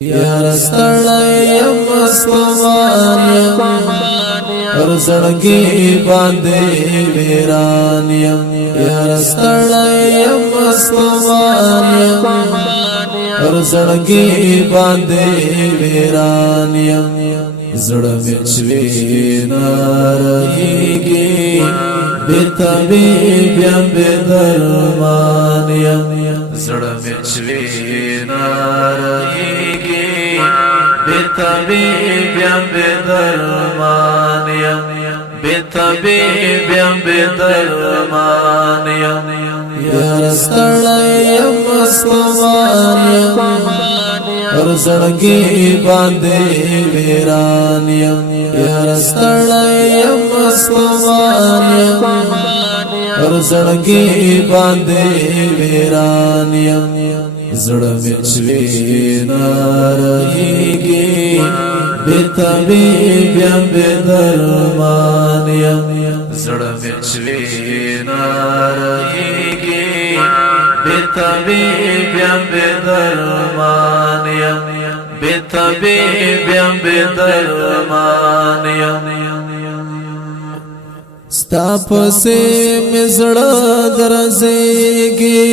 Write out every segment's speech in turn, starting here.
یار ستړی یم اسمان یم پر زړګي باندې ویران یم یار ستړی یم اسمان یم پر زړګي باندې ویران یم زړه مې چوي نارهيږي بے طبيب یم بے درمان یم زړه مې چوي نارهيږي بے طبيب یم بے درمان یم بے طبيب یم بے درمان یم یار ستړی یم اسمان یم پر زړګي باندې ویران یم یار ستړی یم اسمان یم پر زړګي باندې ویران یم زړه مې چوي نارهيږي بے طبيب یم بے درمان یم زړه مې چوي نارهيږي بے طبيب یم بے درمان یم بے طبيب یم بے درمان یم ستا پسې مې زړه درځيږي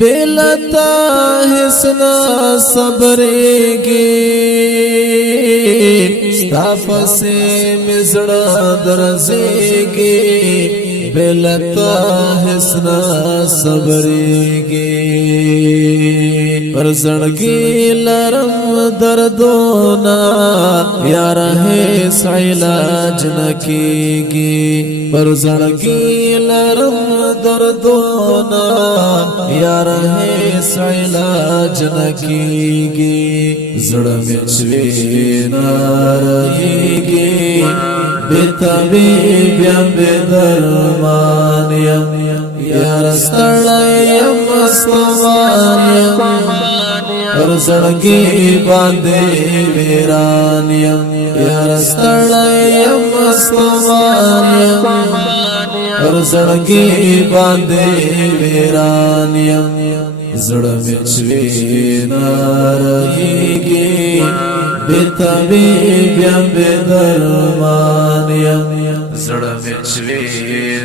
بلتا حسنا صبرېږي ستا پسې مې زړه درځيږي بلتا حسنا صبرېږي پر زړګي لرم دردونه یار هیڅ علاج نکېږي پر زړګي لرم دردونه یار هیڅ علاج نکېږي زړه مې چوي نارهيږي بے طبيب یم بے درمان یم یار ستړی یم اسمان یم پر زړګي باندې ویران یم یار ستړی یم اسمان یم پر زړګي باندې ویران یم زړه مې چوي نارهيږي بے طبيب یم بے درمان یم زړه مې چوي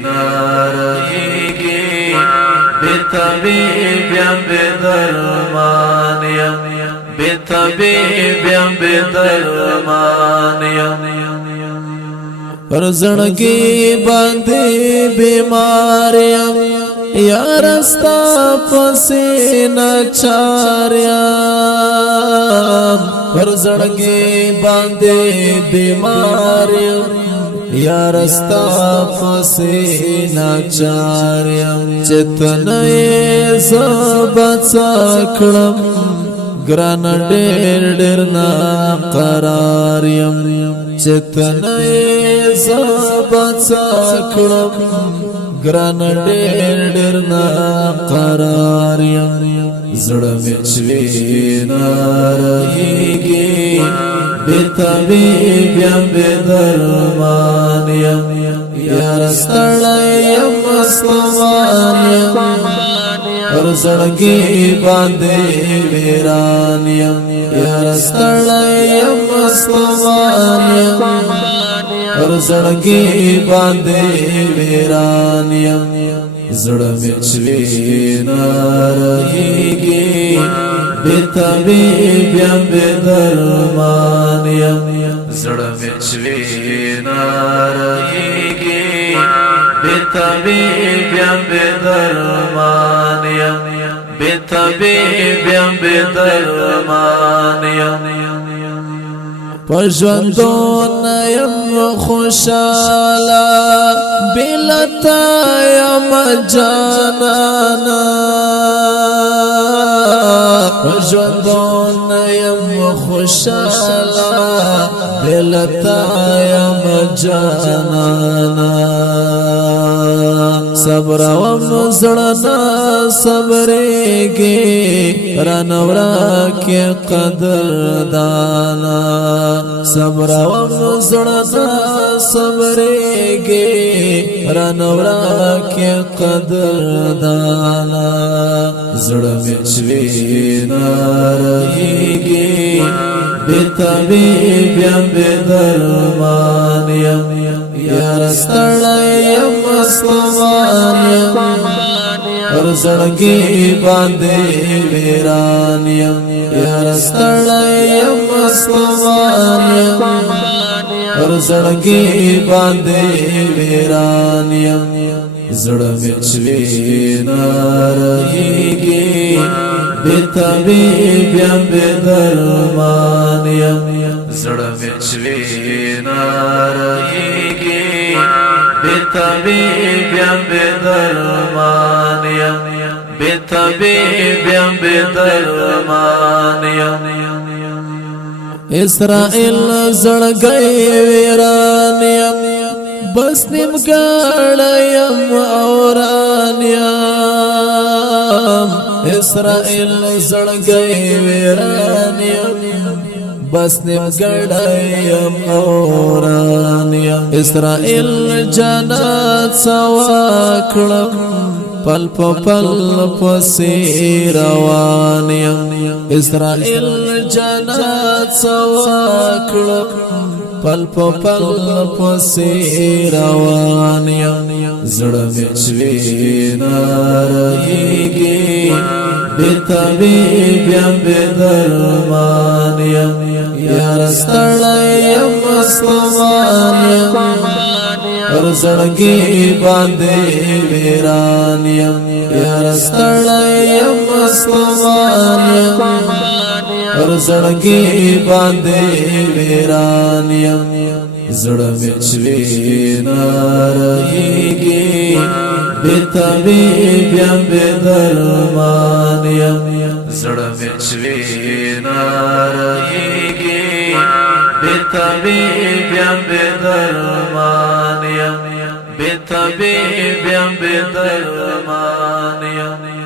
نارهيږي بے طبيب یم بے درمان یم بے طبيب یم بے درمان یم پر زړګي باندې بیمار یم یار ستا پسې ناچار یم پر زړګي باندې بیمار یم یار ستا پسې ناچار یم چتنه زبڅ کړم ګران ډېر ډېر نا قرار یم چتنه زبڅ کړم ګران ډېر ډېر نا قرار یم زړه مې چوي نارهيږي بے طبيب یم بے درمان یم یار ستړی یم اسمان یم پر زړګي باندې ویران یم یار ستړی یم اسمان یم پر زړګي باندې ویران یم زړه مې چوي نارهيږي بے طبيب یم بے درمان یم زړه مې چوي نارهيږي بے طبيب یم بے درمان یم بے طبيب یم بے درمان یم پژوندون یم خوشاله بلتا یم جانانا پژوندون یم خوشاله بلتا یم جانانا صبر وم زړه صبرېږي رانورا کې قدر دانا صبر وم زړه صبرېږي رانورا کې قدر دانا زړه مې چوي نارهيږي طبيب یم بی درمان یم یار ستړی یم مستمان یم پر زړګي باندې ویران یم یار ستړی یم مستمان یم پر زړګي باندې ویران یم زړه مې چوي نارهيږي بے طبيب یم بے درمان یم زړه مې چوي نارهيږي بے طبيب یم بے درمان یم بے طبيب یم بے درمان یم اسرائیل زړګي ویران یم بس نیم ګړیم اوران یم اسرائیل زړګي ویران یم بس نیم ګړیم اوران یم اسرائیل جنت سوا کړم پل پل پسې روان یم اسرائیل جنت سوا کړم پل پل پسې روان یم زړه مې چوي نارهيږي بے طبيب یم بے درمان یم یار ستړی یم مستمان یم پر زړګي باندې ویران یم یار ستړی یم مستمان یم پر زړګي باندې ویران یم زړه مې چوي نارهيږي بے طبيب یم بے درمان یم زړه مې چوي نارهيږي بے طبيب یم بے درمان یم بے طبيب یم بے درمان یم